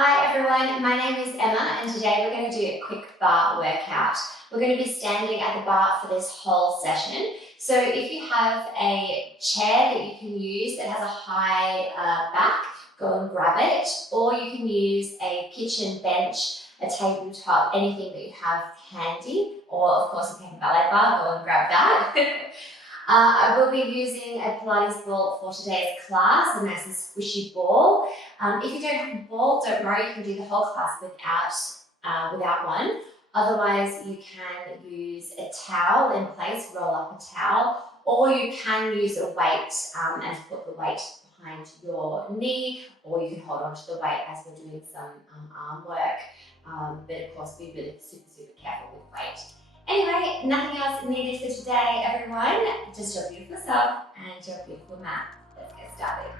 Hi everyone, my name is Emma and today we're going to do a quick bar workout. We're going to be standing at the bar for this whole session. So if you have a chair that you can use that has a high back, go and grab it, or you can use a kitchen bench, a tabletop, anything that you have handy, or of course if you have a ballet bar, go and grab that. I will be using a Pilates ball for today's class, a nice and squishy ball. If you don't have a ball, don't worry, you can do the whole class without one. Otherwise, you can use a towel in place, roll up a towel, or you can use a weight and put the weight behind your knee, or you can hold on to the weight as we're doing some arm work. But of course, be really super careful with weight. Anyway, nothing else needed for today, everyone. Just your beautiful self and your beautiful mat. Let's get started.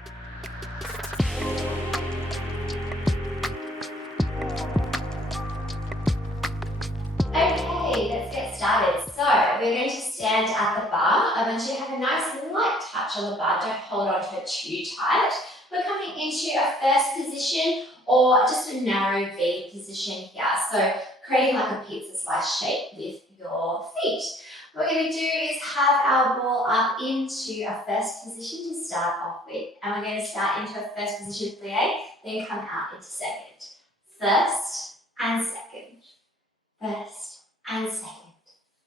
Okay, let's get started. So we're going to stand at the bar. I want you to have a nice light touch on the bar. Don't hold on to it too tight. We're coming into a first position or just a narrow V position here. So creating like a pizza slice shape with your feet. What we're going to do is have our ball up into a first position to start off with. And we're going to start into a first position plie, then come out into second. First and second. First and second.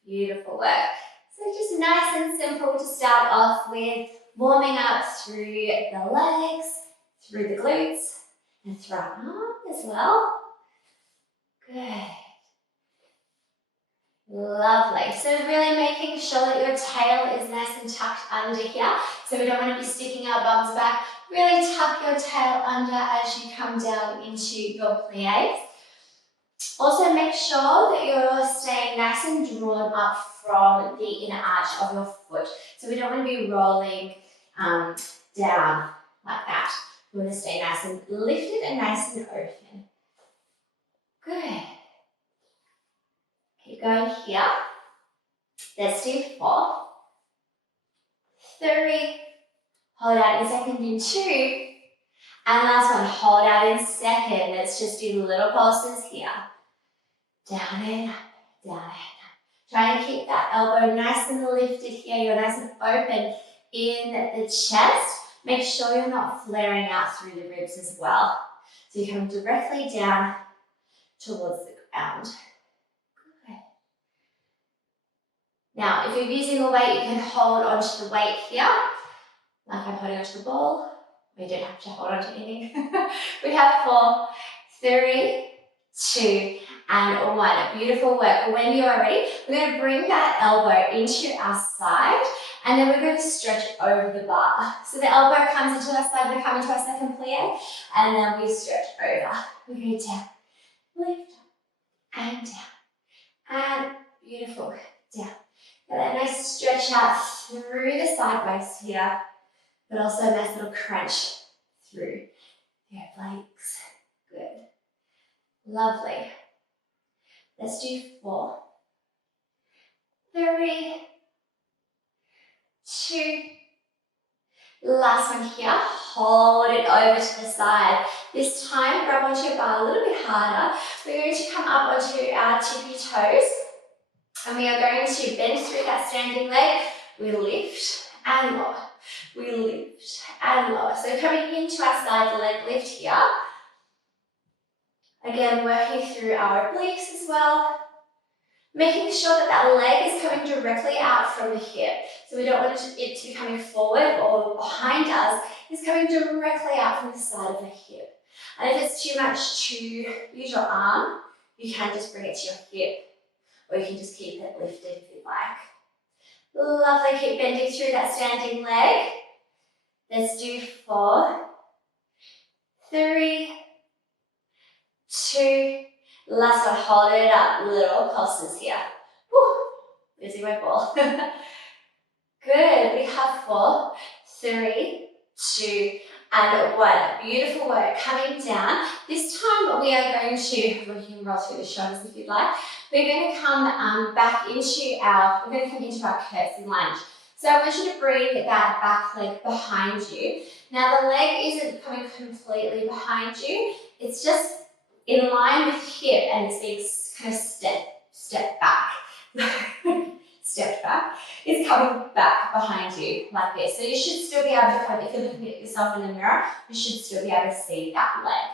Beautiful work. So just nice and simple to start off with, warming up through the legs, through the glutes, and through our arm as well. Good. Lovely. So really making sure that your tail is nice and tucked under here. So we don't want to be sticking our bums back. Really tuck your tail under as you come down into your plies. Also make sure that you're staying nice and drawn up from the inner arch of your foot. So we don't want to be rolling down like that. We want to stay nice and lifted and nice and open. Good. Keep going here. Let's do 4, 3, hold out in second in 2, and last one, hold out in second. Let's just do little pulses here. Down and up, down and up. Try and keep that elbow nice and lifted here. You're nice and open in the chest. Make sure you're not flaring out through the ribs as well. So you come directly down towards the ground. Now, if you're using a weight, you can hold onto the weight here, like I'm holding onto the ball. We don't have to hold onto anything. We have 4, 3, 2, and 1. Beautiful work. When you are ready, we're going to bring that elbow into our side, and then we're going to stretch over the bar. So the elbow comes into our side, we come into our second plie, and then we stretch over. We go down, lift up, and down, and beautiful, down. Get that nice stretch out through the sideways here, but also a nice little crunch through your legs. Good. Lovely. Let's do 4, 3, 2, last one here. Hold it over to the side. This time, grab onto your bar a little bit harder. We're going to come up onto our tippy toes. And we are going to bend through that standing leg. We lift and lower. We lift and lower. So coming into our side leg lift here. Again, working through our obliques as well. Making sure that that leg is coming directly out from the hip. So we don't want it to be coming forward or behind us. It's coming directly out from the side of the hip. And if it's too much to use your arm, you can just bring it to your hip. Or you can just keep it lifted if you like. Lovely, keep bending through that standing leg. Let's do 4, 3, 2, last one, hold it up, little pulses here. Whew, busy my ball. Good, we have 4, 3, 2, and 1. Beautiful work, coming down. This time we are going to, you can roll through the shoulders if you'd like. We're going to come back into our, curtsy lunge. So I want you to bring that back leg behind you. Now the leg isn't coming completely behind you, it's just in line with hip and this big kind of step back. Step back is coming back behind you like this. So you should still be able to, if you're looking at yourself in the mirror, you should still be able to see that leg.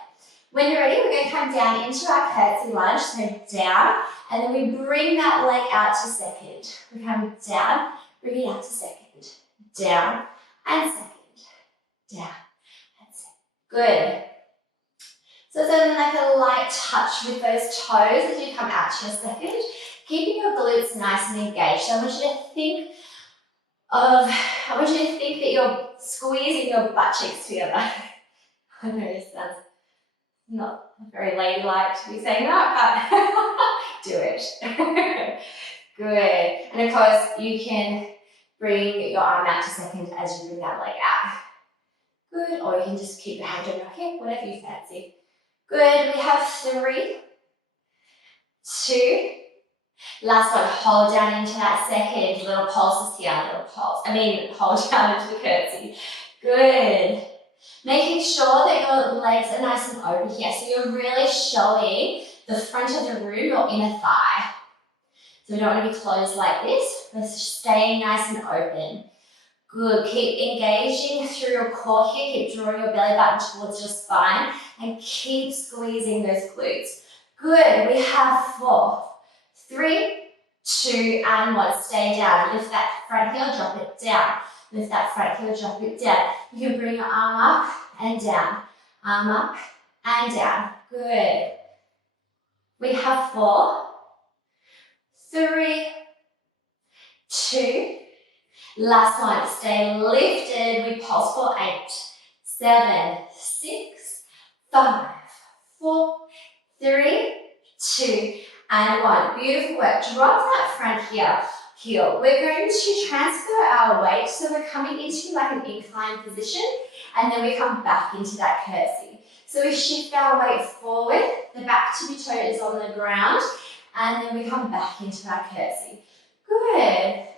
When you're ready, we're going to come down into our curtsy lunge, so down, and then we bring that leg out to second. We come down, bring it out to second, down, and second, down, and second. Good. So it's only like a light touch with those toes as you come out to your second, keeping your glutes nice and engaged. So I want you to think that you're squeezing your butt cheeks together. I know this sounds not very ladylike to be saying that, but do it. Good. And of course, you can bring your arm out to second as you bring that leg out. Good. Or you can just keep your hand on your hip, whatever you fancy. Good. We have 3, 2. Last one. Hold down into that second. Little pulses here. Little pulse. Hold down into the curtsy. Good. Making sure that your legs are nice and open here. So you're really showing the front of the room, your inner thigh. So we don't want to be closed like this. We're staying nice and open. Good. Keep engaging through your core here. Keep drawing your belly button towards your spine and keep squeezing those glutes. Good. We have 4, 3, 2, and 1. Stay down. Lift that front heel, drop it down. Lift that front heel, drop it down. You can bring your arm up and down. Arm up and down. Good. We have 4, 3, 2. Last one. Stay lifted. We pulse for 8, 7, 6, 5, 4, 3, 2, and 1. Beautiful work. Drop that front heel. We're going to transfer our weight, so we're coming into like an incline position, and then we come back into that curtsy. So we shift our weight forward, the back tippy toe is on the ground, and then we come back into our curtsy. Good.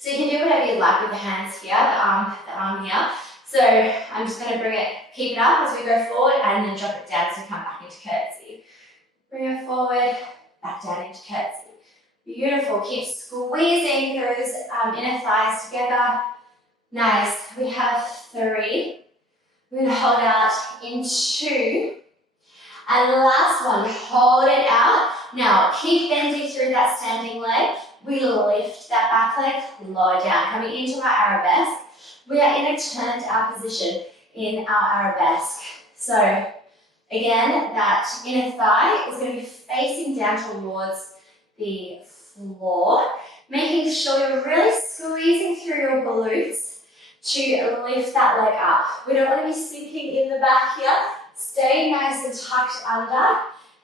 So you can do whatever you like with the hands here, the arm here. So I'm just going to keep it up as we go forward, and then drop it down so we come back into curtsy. Bring it forward, back down into curtsy. Beautiful. Keep squeezing those inner thighs together. Nice. We have 3. We're going to hold out in 2. And last one, hold it out. Now, keep bending through that standing leg. We lift that back leg, lower down. Coming into our arabesque. We are in a turned out position in our arabesque. So, again, that inner thigh is going to be facing down towards the floor, making sure you're really squeezing through your glutes to lift that leg up. We don't want to be sinking in the back here. Stay nice and tucked under,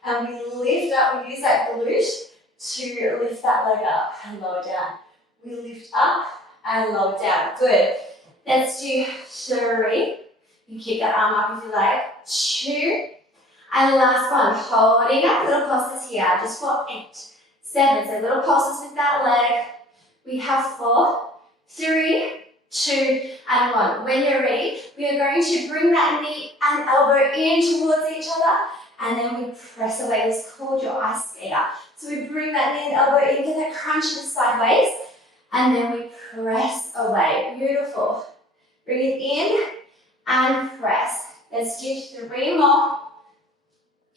and we lift up. We use that glute to lift that leg up and lower down. We lift up and lower down. Good. Let's do 3. You keep that arm up if you like. 2. And last one, holding up, little pulses here, just for 8, 7, so little pulses with that leg. We have 4, 3, 2, and 1. When you're ready, we are going to bring that knee and elbow in towards each other, and then we press away. This is called your ice skater. So we bring that knee and elbow in, get that crunch to the sideways, and then we press away. Beautiful. Bring it in and press. Let's do 3 more.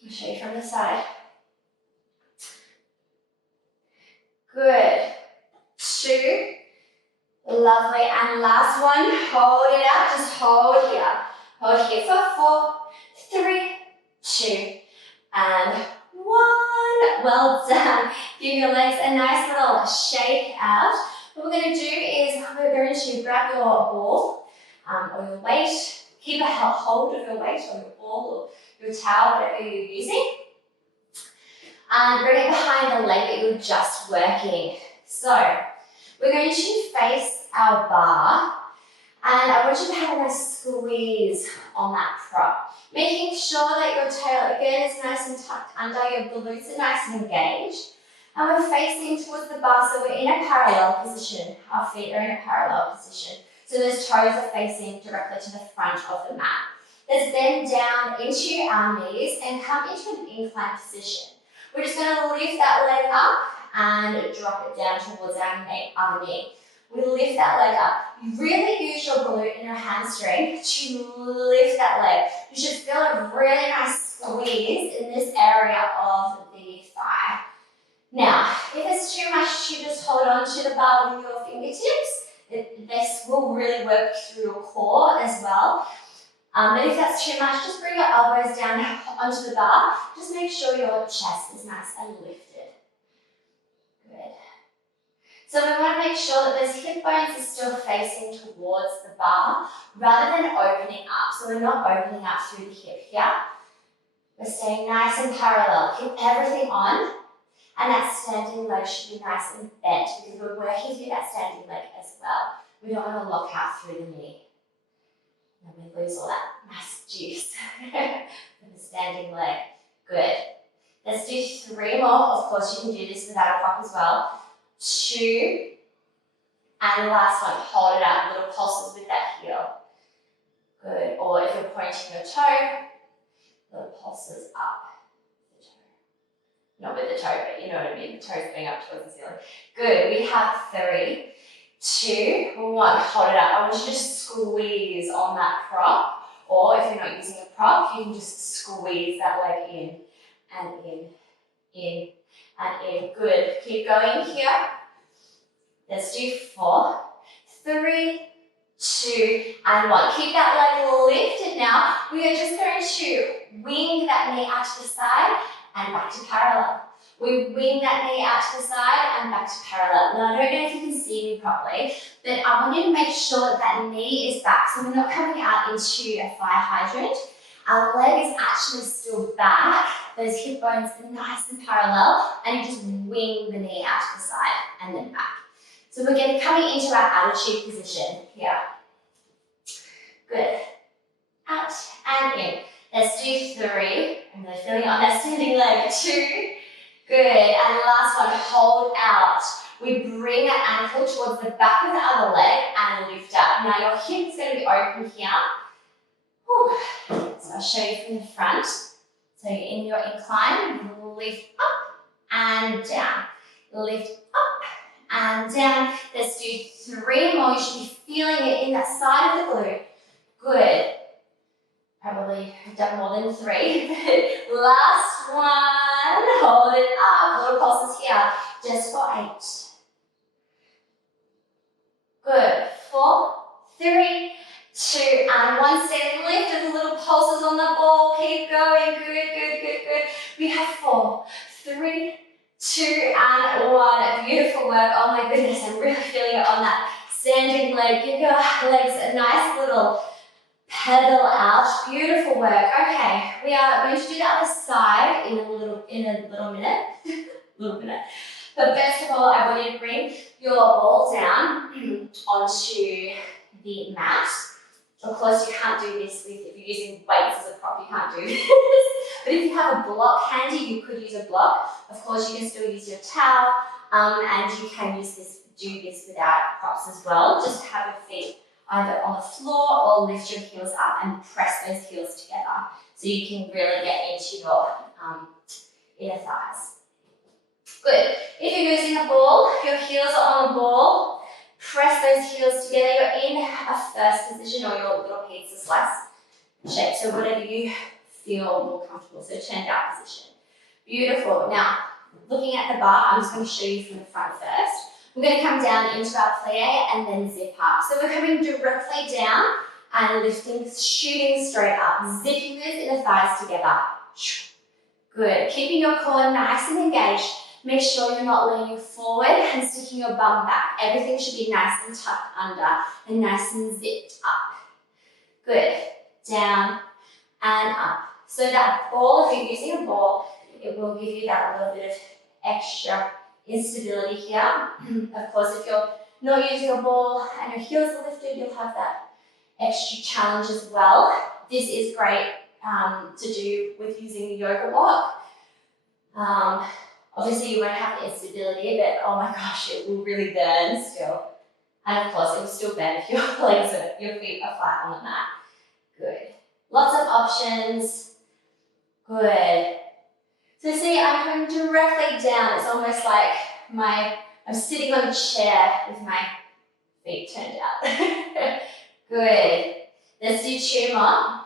I'll show you from the side. Good. 2. Lovely. And last one. Hold it out. Just hold here. Hold here for 4, 3, 2, and 1. Well done. Give your legs a nice little shake out. What we're going to do is we're going to grab your ball or your weight. Keep a hold of your weight or your ball or your towel, whatever you're using. And bring it behind the leg that you're just working. So we're going to face our bar, and I want you to have a nice squeeze on that prop. Making sure that your tail again is nice and tucked under, your glutes are nice and engaged. And we're facing towards the bar, so we're in a parallel position. Our feet are in a parallel position. So those toes are facing directly to the front of the mat. Let's bend down into our knees and come into an incline position. We're just going to lift that leg up and drop it down towards our other knee. We lift that leg up. You really use your glute and your hamstring to lift that leg. You should feel a really nice squeeze in this area of the thigh. Now, if it's too much to just hold on to the bar with your fingertips, this will really work through your core as well. But if that's too much, just bring your elbows down onto the bar. Just make sure your chest is nice and lifted. Good. So we want to make sure that those hip bones are still facing towards the bar rather than opening up. So we're not opening up through the hip here. We're staying nice and parallel. Keep everything on. And that standing leg should be nice and bent because we're working through that standing leg as well. We don't want to lock out through the knee. And we lose all that nice juice from the standing leg. Good. Let's do 3 more. Of course, you can do this without a prop as well. 2. And the last one, hold it up. Little pulses with that heel. Good. Or if you're pointing your toe, little pulses up. Not with the toe, but you know what I mean. The toes going up towards the ceiling. Good. We have 3, 2, 1. Hold it up. I want you to just squeeze on that prop. Or if you're not using a prop, you can just squeeze that leg in and in and in. Good. Keep going here. Let's do 4, 3, 2, and 1. Keep that leg lifted now. We are just going to wing that knee out to the side and back to parallel. We wing that knee out to the side and back to parallel. Now, I don't know if you can see me properly, but I want you to make sure that that knee is back. So we're not coming out into a fire hydrant. Our leg is actually still back. Those hip bones are nice and parallel, and you just wing the knee out to the side and then back. So we're going to coming into our attitude position here. Good. Out and in. Let's do 3. I'm really feeling it on that standing leg. 2. Good. And last one, hold out. We bring that ankle towards the back of the other leg and lift up. Now your hip is going to be open here. Whew. So I'll show you from the front. So you're in your incline, lift up and down. Lift up and down. Let's do 3 more. You should be feeling it in that side of the glute. Good. Probably done more than 3. Last one. Hold it up. Little pulses here. Just for 8. Good. 4, 3, 2, and 1. Stay lifted. Little pulses on the ball. Keep going. Good, good, good, good. We have 4, 3, 2, and 1. Beautiful work. Oh my goodness, I'm really feeling it on that standing leg. Give your legs a nice little pedal out. Beautiful work. Okay, we are going to do the other side in a little minute. But first of all, I want you to bring your ball down onto the mat. Of course, you can't do this if you're using weights as a prop. You can't do this. But if you have a block handy, you could use a block. Of course, you can still use your towel, and you can do this without props as well. Just have your feet either on the floor or lift your heels up and press those heels together so you can really get into your inner thighs. Good. If you're using a ball, your heels are on the ball. Press those heels together. You're in a first position or your little pizza slice shape. So whatever you feel more comfortable. So turn down position. Beautiful. Now, looking at the bar, I'm just going to show you from the front first. We're going to come down into our plie and then zip up. So we're coming directly down and lifting, shooting straight up, zipping those inner thighs together. Good. Keeping your core nice and engaged. Make sure you're not leaning forward and sticking your bum back. Everything should be nice and tucked under and nice and zipped up. Good. Down and up. So that ball, if you're using a ball, it will give you that little bit of extra instability here. Of course, if you're not using a ball and your heels are lifted, you'll have that extra challenge as well. This is great to do with using the yoga block. Obviously, you won't have the instability, but oh my gosh, it will really burn still. And of course, it will still burn if your feet are flat on the mat. Good. Lots of options. Good. So see, I'm coming directly down. It's almost like I'm sitting on a chair with my feet turned out. Good. Let's do 2 more.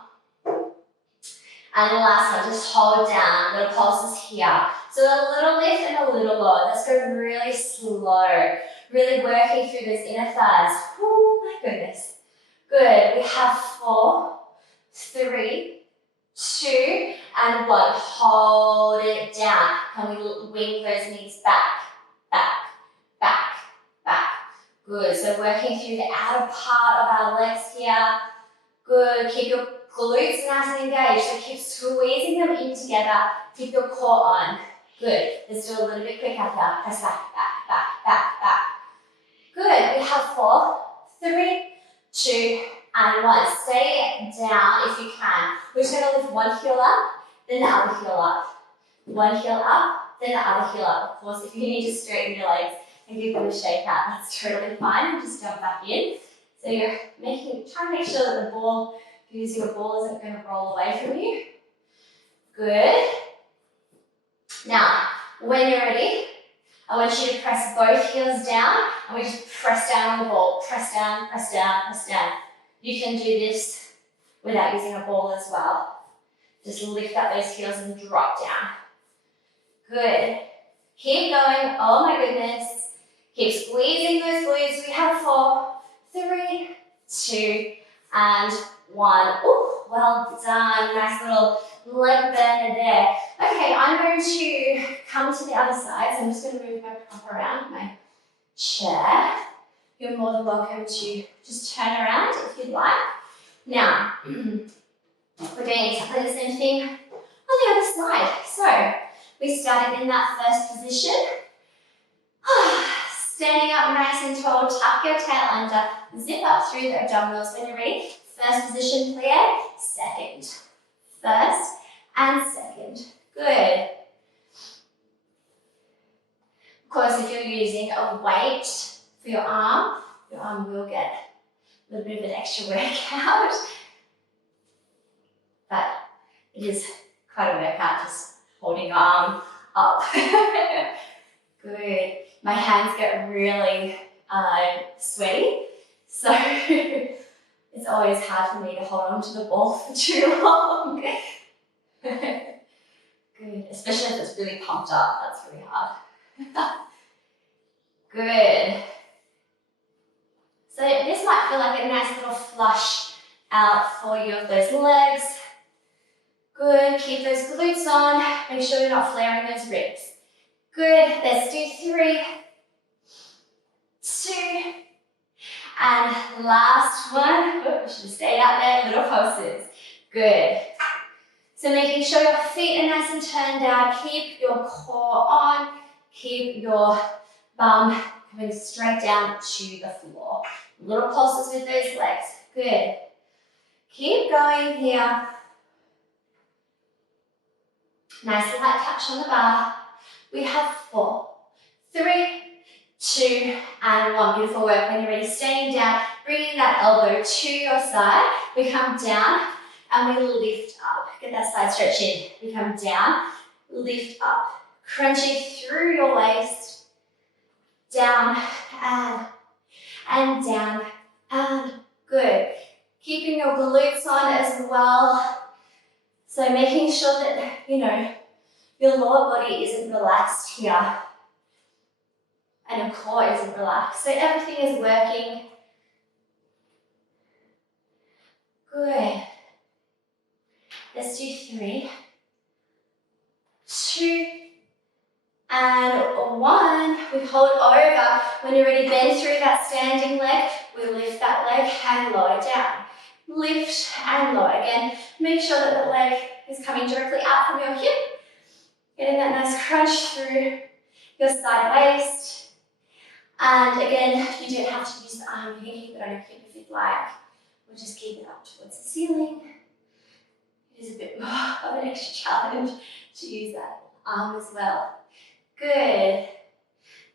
And the last one, just hold down. Little pulses here. So a little lift and a little lower. Let's go really slow. Really working through those inner thighs. Oh my goodness. Good. We have 4, 3, 2, and 1. Hold it down. Can we wing those knees back, back, back, back. Good. So working through the outer part of our legs here. Good. Keep your glutes nice and engaged. So keep squeezing them in together. Keep your core on. Good. Let's do a little bit quicker here. Press back, back, back, back, back. Good. We have 4, 3, 2, and 1. Stay down if you can. We're just going to lift one heel up, then the other heel up. One heel up, then the other heel up. Of course, if you need to straighten your legs and give them a shake out, that's totally fine. And just jump back in. So you're trying to make sure that the ball, if you're using a ball, isn't going to roll away from you. Good. Now, when you're ready, I want you to press both heels down and we just press down on the ball. Press down, press down, press down. You can do this without using a ball as well. Just lift up those heels and drop down. Good. Keep going. Oh my goodness. Keep squeezing those glutes. We have 4, 3, 2, and 1. Ooh, well done. Nice little leg burner there. Okay, I'm going to come to the other side. So I'm just going to move my prop around my chair. You're more than welcome to just turn around if you'd like. Now, we're doing exactly the same thing on the other side. So, we started in that first position. Standing up nice and tall, tuck your tail under, zip up through the abdominals when you're ready. First position, plie, second. First and second. Good. Of course, if you're using a weight for your arm will get a little bit of an extra workout. But it is quite a workout just holding your arm up. Good. My hands get really sweaty, so it's always hard for me to hold on to the ball for too long. Good, especially if it's really pumped up, that's really hard. Good. So this might feel like a nice little flush out for you of those legs. Good, keep those glutes on, make sure you're not flaring those ribs. Good, let's do 3, 2, and last one. Oh, we should have stayed out there, little pulses. Good. So making sure your feet are nice and turned out, keep your core on, keep your bum coming straight down to the floor. Little pulses with those legs. Good. Keep going here. Nice light touch on the bar. We have 4, 3, 2, and 1. Beautiful work. When you're ready, staying down, bringing that elbow to your side. We come down and we lift up. Get that side stretch in. We come down, lift up. Crunching through your waist. Down and down and good. Keeping your glutes on as well. So making sure that, your lower body isn't relaxed here and your core isn't relaxed. So everything is working. Good. Let's do 3, 2, and 1. We hold over. When you're ready, bend through that standing leg. We lift that leg and lower down. Lift and lower. Again, make sure that the leg is coming directly out from your hip. Getting that nice crunch through your side waist. And again, you don't have to use the arm. You can keep it on your hip if you'd like. Or just keep it up towards the ceiling. It is a bit more of an extra challenge to use that arm as well. Good.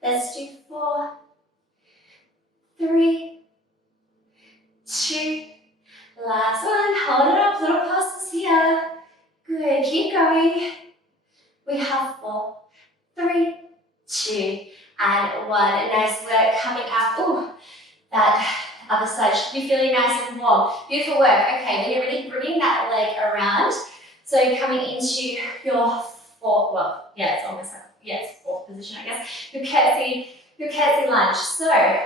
Let's do 4, 3, 2, Last one, hold it up, little pulses here. Good, keep going. We have 4, 3, 2, and 1. Nice work coming up. Ooh, that other side should be feeling nice and warm. Beautiful work. Okay, when you're ready, bringing that leg around. So coming into your fourth, well, yeah, it's almost like, yeah, it's fourth position, I guess. Your curtsy lunge. So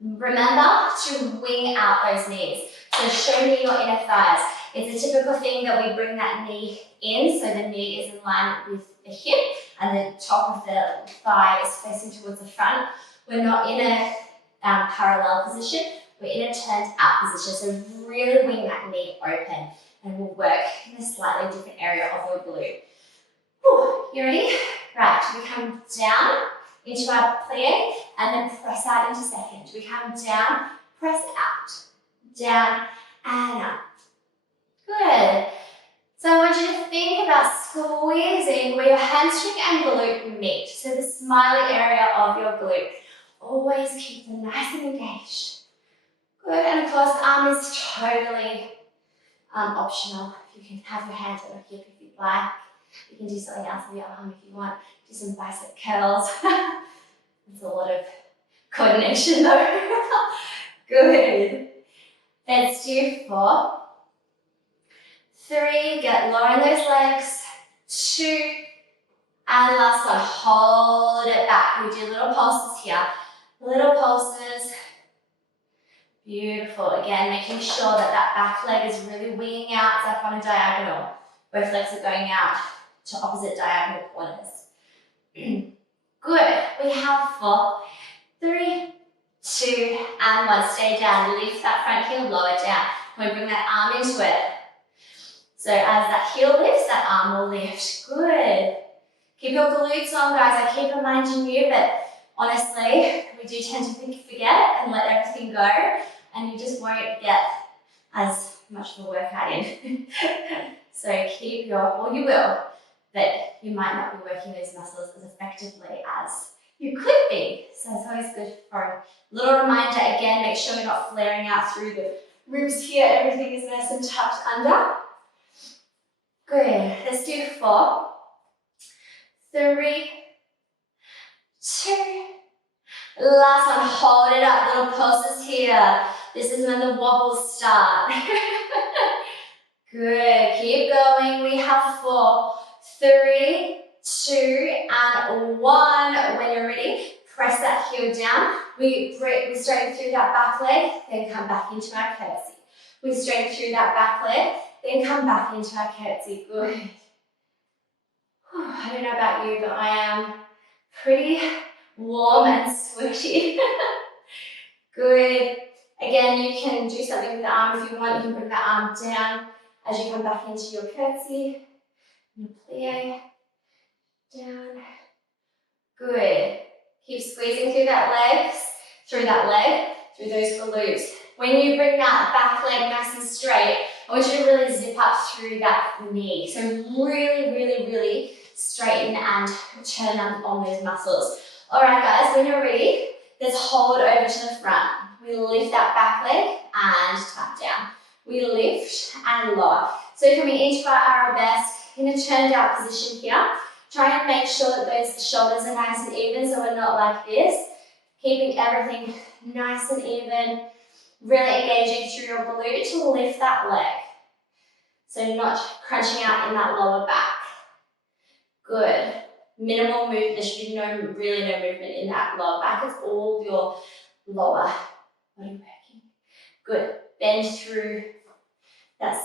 remember to wing out those knees. So show me your inner thighs. It's a typical thing that we bring that knee in, so the knee is in line with the hip and the top of the thigh is facing towards the front. We're not in a parallel position, we're in a turned out position. So really wing that knee open and we'll work in a slightly different area of your glute. Whew, you ready? Right, we come down into our plie and then press out into second. We come down, press out, down and up. Good. So I want you to think about squeezing where your hamstring and glute meet. So the smiley area of your glute. Always keep them nice and engaged. Good, and of course the arm is totally optional. You can have your hands on your hip if you'd like. You can do something else with your arm if you want. Do some bicep curls. It's a lot of coordination though. Good. Let's do 4, 3, get lower in those legs, 2, and last one, hold it back. We do little pulses here, little pulses. Beautiful. Again, making sure that that back leg is really winging out. It's like on a diagonal. Both legs are going out to opposite diagonal corners. Good. We have 4, 3, 2, and 1. Stay down. Lift that front heel, lower down. We bring that arm into it. So as that heel lifts, that arm will lift. Good. Keep your glutes on, guys. I keep reminding you, but honestly, we do tend to forget and let everything go, and you just won't get as much of a workout in. So keep your, well, you will, but you might not be working those muscles as effectively as you could be. So it's always good for a little reminder. Again, make sure you're not flaring out through the ribs here. Everything is nice and tucked under. Good. Let's do 4, 3, 2. Last one. Hold it up. Little pulses here. This is when the wobbles start. Good. Keep going. We have 4, 3, 2, and 1. When you're ready, press that heel down. We straighten through that back leg, then come back into our curtsy. We straighten through that back leg, then come back into our curtsy. Good. I don't know about you, but I am pretty warm and sweaty. Good. Again, you can do something with the arm if you want. You can bring that arm down as you come back into your curtsy. Plie. Down. Good. Keep squeezing through that leg, through those glutes. When you bring that back leg nice and straight, I want you to really zip up through that knee. So really, really, really straighten and turn on those muscles. All right, guys, when you're ready, let's hold over to the front. We lift that back leg and tap down. We lift and lower. So coming into our arabesque in a turned out position here. Try and make sure that those shoulders are nice and even, so we're not like this. Keeping everything nice and even. Really engaging through your glute to lift that leg. So not crunching out in that lower back. Good. Minimal movement. There should be really no movement in that lower back. It's all your lower body working. Good. Bend through that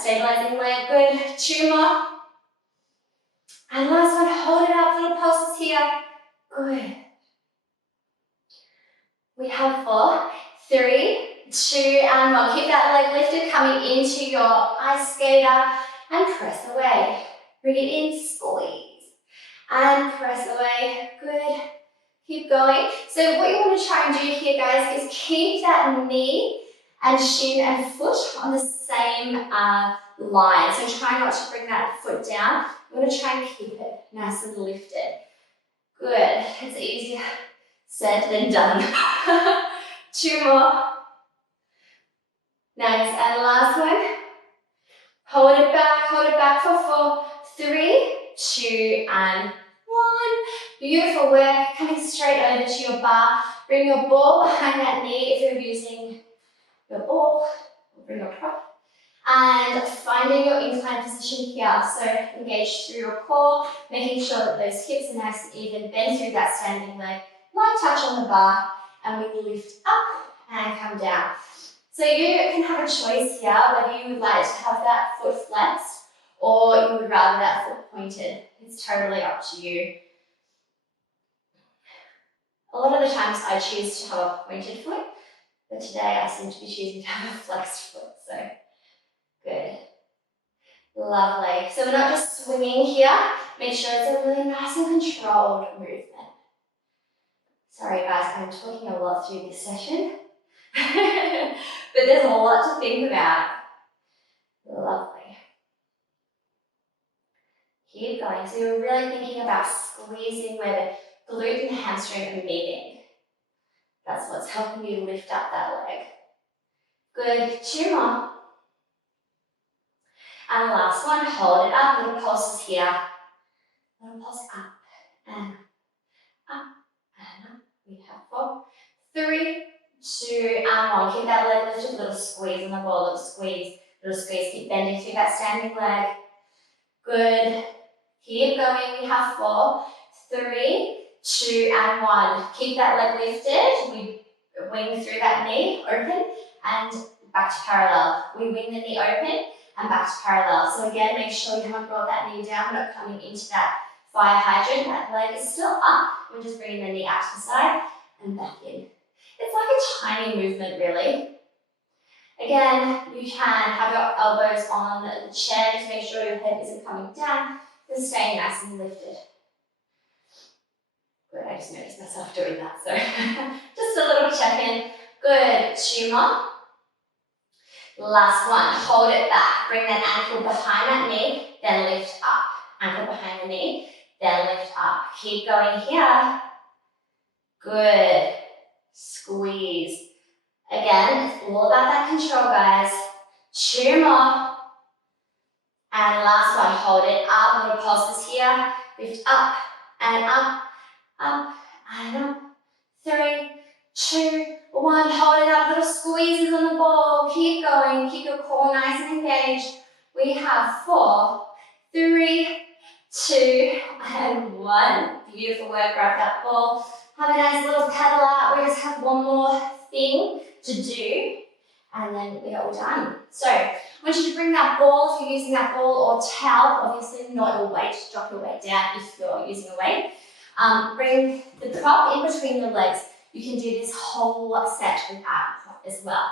stabilizing leg. Good. 2 more. And last one, hold it up, little pulses here. Good. We have 4, 3, 2, and 1. Keep that leg lifted, coming into your ice skater and press away. Bring it in, squeeze, and press away. Good. Keep going. So what you want to try and do here, guys, is keep that knee and shin and foot on the same line. So try not to bring that foot down. We're going to try and keep it nice and lifted. Good. It's easier said than done. 2 more. Nice, and last one. Hold it back for 4, 3, 2, and 1. Beautiful work, coming straight over to your bar. Bring your ball behind that knee if you're using your ball, or bring your prop. And finding your incline position here. So engage through your core, making sure that those hips are nice and even. Bend through that standing leg. Light touch on the bar, and we lift up and come down. So you can have a choice here whether you would like to have that foot flexed or you would rather that foot pointed. It's totally up to you. A lot of the times I choose to have a pointed foot, but today I seem to be choosing to have a flexed foot, so good. Lovely. So we're not just swinging here. Make sure it's a really nice and controlled movement. Sorry guys, I'm talking a lot through this session, but there's a lot to think about. Lovely. Keep going. So you're really thinking about squeezing where the glute and the hamstring are meeting. That's what's helping you lift up that leg. Good. 2 more. And the last one, hold it up. Little pulses here. Little pulse up and up and up. We have 4, 3, 2, and 1. Keep that leg lifted. Little squeeze on the ball. Little squeeze. Little squeeze. Keep bending through that standing leg. Good. Keep going. We have 4, 3, 2, and 1. Keep that leg lifted. We wing through that knee, open, and back to parallel. We wing the knee open and back to parallel. So again, make sure you haven't brought that knee down. We're not coming into that fire hydrant. That leg is still up. We're just bringing the knee out to the side and back in. It's like a tiny movement, really. Again, you can have your elbows on the chair. Just make sure your head isn't coming down. Just staying nice and lifted. Good, I just noticed myself doing that, so just a little check-in. Good, 2 more. Last one, hold it back. Bring that ankle behind that knee, then lift up. Ankle behind the knee, then lift up. Keep going here. Good. Squeeze. Again, it's all about that control, guys. 2 more. And last one, hold it up. Little pulses here. Lift up and up, up and up. 3, 2, 1. Hold it up. Little squeezes on the ball. Keep going. Keep your core nice and engaged. We have 4, 3, 2, and 1. Beautiful work. Grab that ball. Have a nice little pedal out. We just have one more thing to do, and then we are all done. So I want you to bring that ball, if you're using that ball or towel, obviously not your weight, drop your weight down if you're using a weight. Bring the prop in between your legs. You can do this whole set without a prop as well.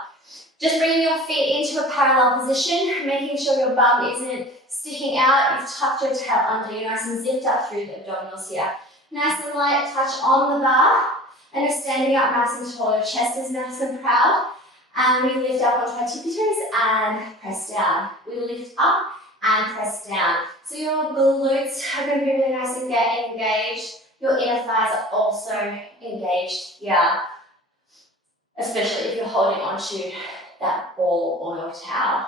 Just bringing your feet into a parallel position, making sure your bum isn't sticking out. You've tucked your tail under. You're nice and zipped up through the abdominals here. Nice and light touch on the bar. And you're standing up nice and tall. Your chest is nice and proud. And we lift up onto our tippy toes and press down. We lift up and press down. So your glutes are going to be really nice and get engaged. Your inner thighs are also engaged here, especially if you're holding onto that ball or your towel.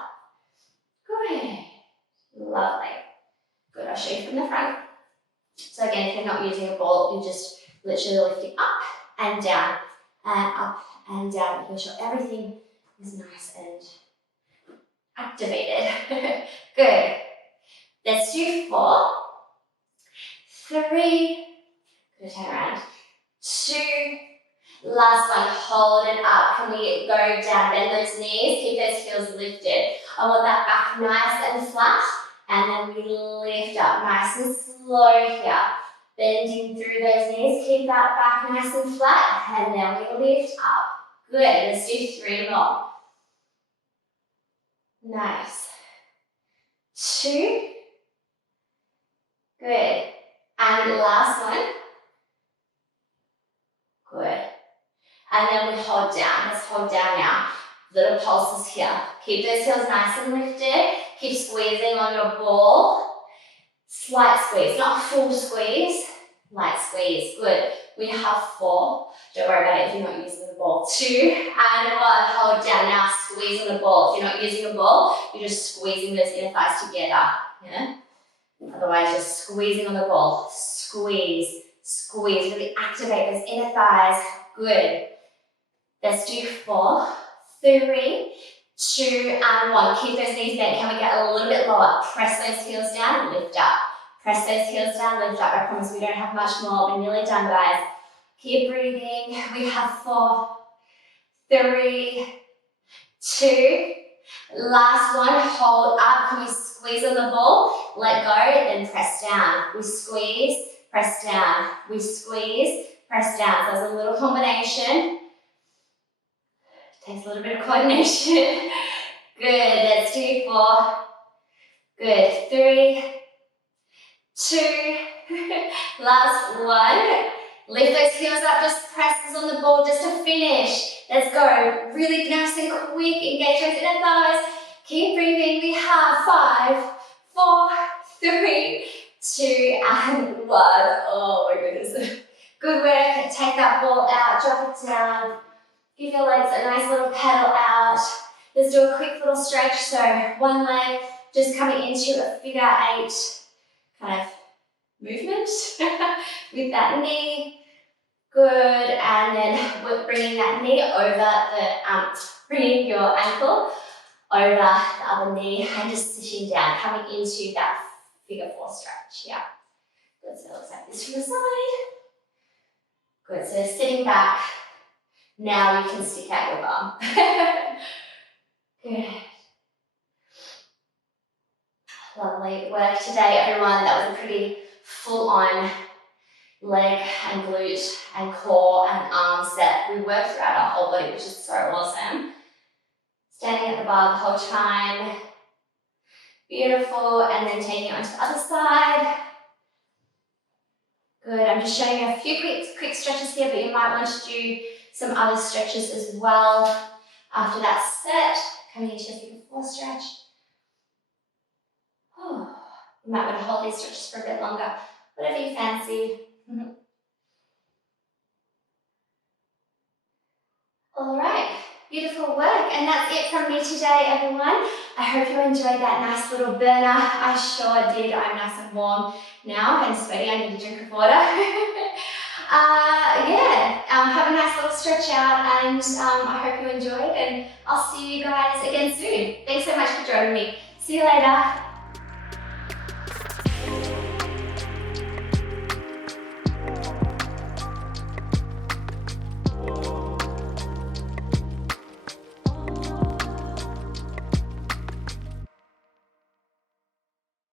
Good. Lovely. Good. I'll show you from the front. So again, if you're not using a ball, you're just literally lifting up and down and up and down, making sure everything is nice and activated. Good. Let's do 4, 3, good, turn around, 2, last one, hold it up. Can we go down, bend those knees, keep those heels lifted. I want that back nice and flat, and then we lift up nice and slow here. Bending through those knees, keep that back nice and flat, and then we lift up. Good, let's do 3 more. Nice. 2. Good. And last one. Good. And then we hold down. Let's hold down now. Little pulses here. Keep those heels nice and lifted. Keep squeezing on your ball. Slight squeeze, not full squeeze. Light squeeze, good. We have 4. Don't worry about it if you're not using the ball. 2 and 1, hold down. Now squeeze on the ball. If you're not using a ball, you're just squeezing those inner thighs together. Yeah? Otherwise, just squeezing on the ball. Squeeze, squeeze. Really activate those inner thighs. Good. Let's do 4, 3, 2 and 1. Keep those knees bent. Can we get a little bit lower? Press those heels down, lift up. Press those heels down, lift up. I promise we don't have much more. We're nearly done, guys. Keep breathing. We have 4, 3, 2. Last one, hold up. Can we squeeze on the ball? Let go, then press down. We squeeze, press down. We squeeze, press down. So there's a little combination. Takes a little bit of coordination. Good, let's do 4. Good, 3, 2. Last one. Lift those heels up, just press this on the ball just to finish. Let's go. Really nice and quick. Engage those inner thighs. Keep breathing. We have 5, 4, 3, 2 and 1. Oh my goodness. Good work. Take that ball out, drop it down. Give your legs a nice little pedal out. Let's do a quick little stretch. So one leg just coming into a figure 8 kind of movement with that knee. Good, and then we're bringing that knee over the, bringing your ankle over the other knee and just sitting down, coming into that figure 4 stretch. Yeah. Good, so it looks like this from the side. Good, so sitting back. Now you can stick out your bum. Good. Lovely work today, everyone. That was a pretty full-on leg and glute and core and arm set. We worked throughout our whole body, which is so awesome. Standing at the bar the whole time. Beautiful. And then taking it onto the other side. Good. I'm just showing you a few quick stretches here, but you might want to do some other stretches as well after that set. Coming into your figure 4 stretch. Oh, you might want to hold these stretches for a bit longer. Whatever you fancy. All right, beautiful work. And that's it from me today, everyone. I hope you enjoyed that nice little burner. I sure did. I'm nice and warm now and sweaty. I need a drink of water. Have a nice little stretch out, and I hope you enjoyed, and I'll see you guys again soon. Thanks so much for joining me. See you later.